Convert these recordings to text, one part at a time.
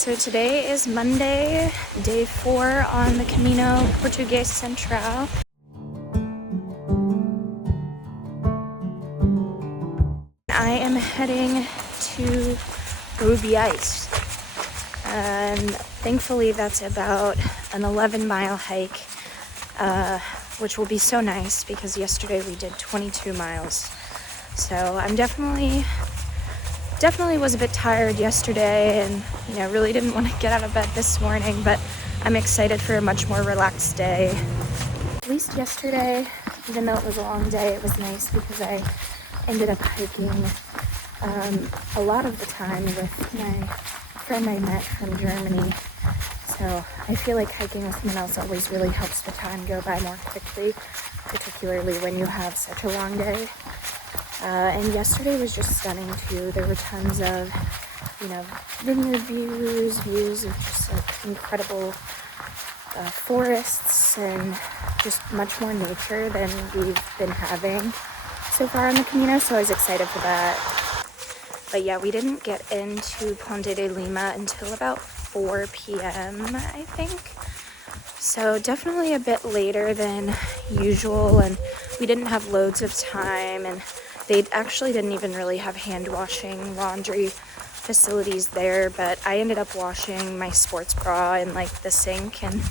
So today is Monday, day 4 on the Camino Portugués Central. I am heading to Rubiães, and thankfully that's about an 11-mile hike, which will be so nice because yesterday we did 22 miles. So I'm definitely was a bit tired yesterday, and really didn't want to get out of bed this morning, but I'm excited for a much more relaxed day. At least yesterday, even though it was a long day, it was nice because I ended up hiking a lot of the time with my friend I met from Germany. So I feel like hiking with someone else always really helps the time go by more quickly, particularly when you have such a long day. And yesterday was just stunning too. There were tons of, vineyard views of just like incredible forests and just much more nature than we've been having so far on the Camino, so I was excited for that. But yeah, we didn't get into Ponte de Lima until about 4 p.m. I think. So definitely a bit later than usual, and we didn't have loads of time, and they actually didn't even really have hand washing laundry facilities there, but I ended up washing my sports bra in like the sink, and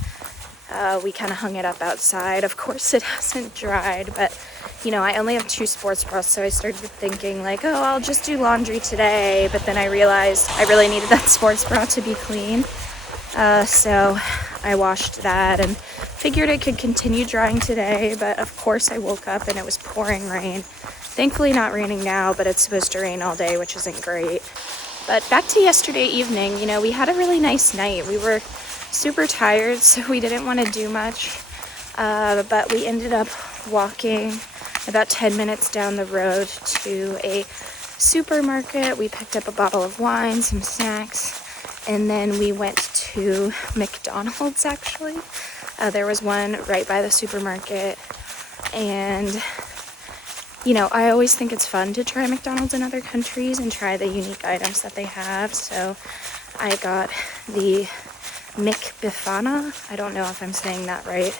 we kind of hung it up outside. Of course it hasn't dried, but I only have 2 sports bras, so I started thinking like, oh, I'll just do laundry today, but then I realized I really needed that sports bra to be clean. So I washed that and figured it could continue drying today, but of course I woke up and it was pouring rain. Thankfully not raining now, but it's supposed to rain all day, which isn't great. But back to yesterday evening, we had a really nice night. We were super tired, so we didn't want to do much, but we ended up walking about 10 minutes down the road to a supermarket. We picked up a bottle of wine, some snacks, and then we went to McDonald's actually. There was one right by the supermarket, and I always think it's fun to try McDonald's in other countries and try the unique items that they have. So I got the McBifana. I don't know if I'm saying that right.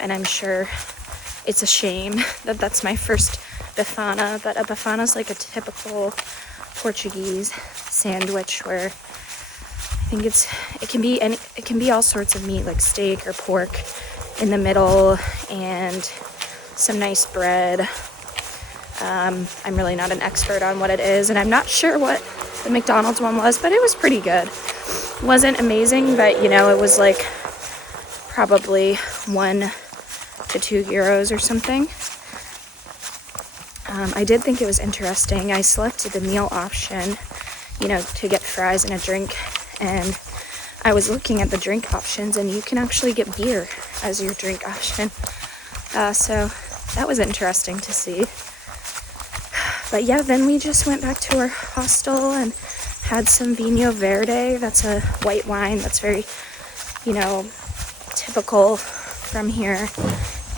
And I'm sure it's a shame that that's my first bifana, but a bifana is like a typical Portuguese sandwich where I think it can be all sorts of meat, like steak or pork in the middle, and some nice bread. I'm really not an expert on what it is, and I'm not sure what the McDonald's one was, but it was pretty good. It wasn't amazing, but it was like probably 1 to 2 euros or something. I did think it was interesting. I selected the meal option, to get fries and a drink, and I was looking at the drink options, and you can actually get beer as your drink option. So that was interesting to see. But yeah, then we just went back to our hostel and had some Vinho Verde. That's a white wine that's very, typical from here.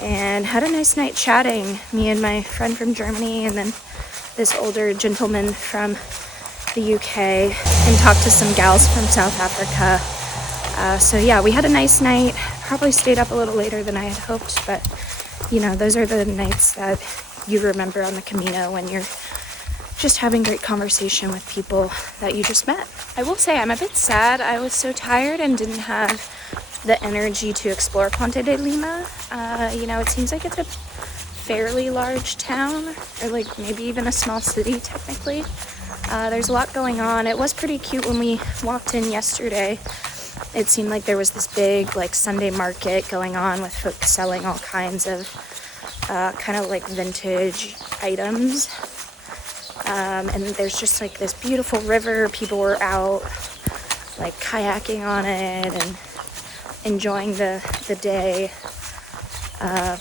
And had a nice night chatting, me and my friend from Germany, and then this older gentleman from the UK, and talked to some gals from South Africa. So yeah, we had a nice night. Probably stayed up a little later than I had hoped, but those are the nights that you remember on the Camino when you're just having great conversation with people that you just met. I will say I'm a bit sad. I was so tired and didn't have the energy to explore Ponte de Lima. It seems like it's a fairly large town, or like maybe even a small city technically. There's a lot going on. It was pretty cute when we walked in yesterday. It seemed like there was this big like Sunday market going on with folks selling all kinds of kind of like vintage items. And there's just like this beautiful river. People were out like kayaking on it and enjoying the day.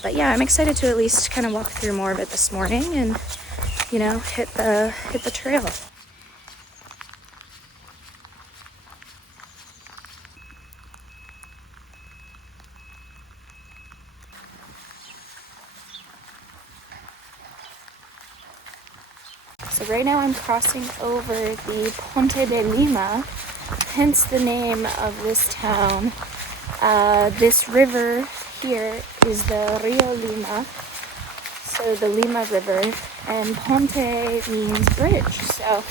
But yeah, I'm excited to at least kind of walk through more of it this morning and, hit the trail. So right now I'm crossing over the Ponte de Lima, hence the name of this town. This river here is the Rio Lima, so the Lima River, and Ponte means bridge. So,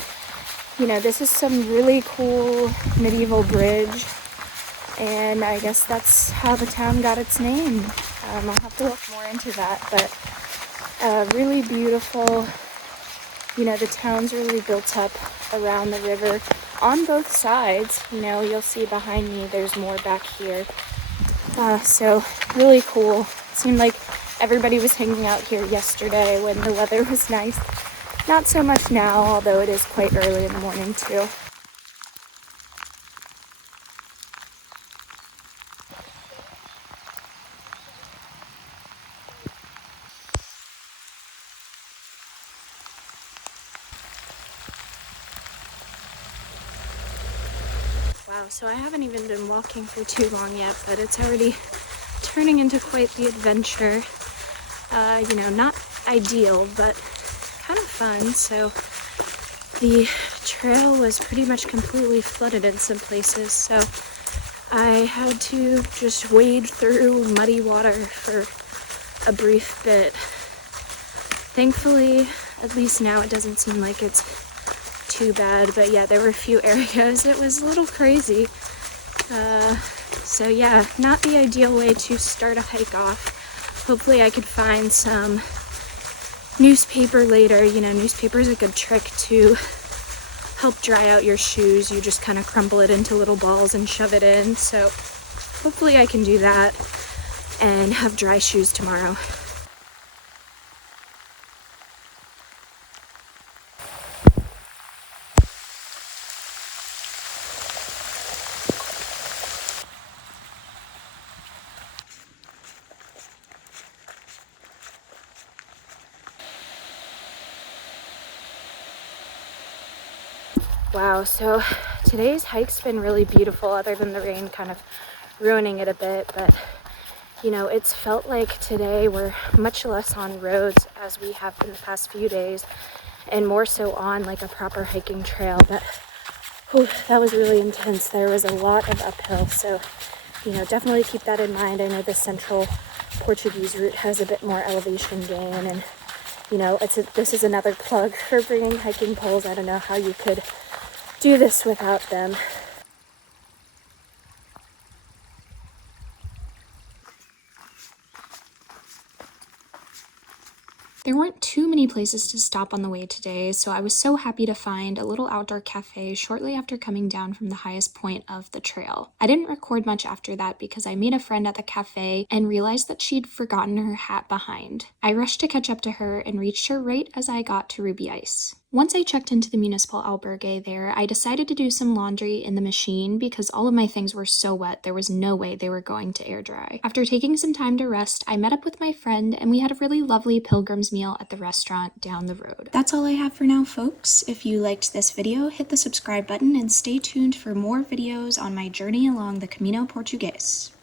you know, this is some really cool medieval bridge, and I guess that's how the town got its name. I'll have to look more into that, but really beautiful. You know, the town's really built up around the river on both sides. You know, you'll see behind me there's more back here. So really cool. It seemed like everybody was hanging out here yesterday when the weather was nice. Not so much now, although it is quite early in the morning too. Wow, so I haven't even been walking for too long yet, but it's already turning into quite the adventure. You know, not ideal, but kind of fun. So the trail was pretty much completely flooded in some places, so I had to just wade through muddy water for a brief bit. Thankfully, at least now it doesn't seem like it's too bad, but yeah, there were a few areas it was a little crazy. So yeah, not the ideal way to start a hike off. Hopefully I could find some newspaper later. You know, newspaper is a good trick to help dry out your shoes. You just kind of crumble it into little balls and shove it in. So hopefully I can do that and have dry shoes tomorrow. Wow, so today's hike's been really beautiful, other than the rain kind of ruining it a bit, but you know, it's felt like today we're much less on roads as we have been the past few days, and more so on like a proper hiking trail. But whew, that was really intense. There was a lot of uphill, so you know, definitely keep that in mind. I know the central Portuguese route has a bit more elevation gain, and you know, this is another plug for bringing hiking poles. I don't know how you could do this without them. There weren't too many places to stop on the way today, so I was so happy to find a little outdoor cafe shortly after coming down from the highest point of the trail. I didn't record much after that because I made a friend at the cafe and realized that she'd forgotten her hat behind. I rushed to catch up to her and reached her right as I got to Rubiães. Once I checked into the municipal albergue there, I decided to do some laundry in the machine because all of my things were so wet there was no way they were going to air dry. After taking some time to rest, I met up with my friend and we had a really lovely pilgrim's meal at the restaurant down the road. That's all I have for now, folks. If you liked this video, hit the subscribe button and stay tuned for more videos on my journey along the Camino Portugués.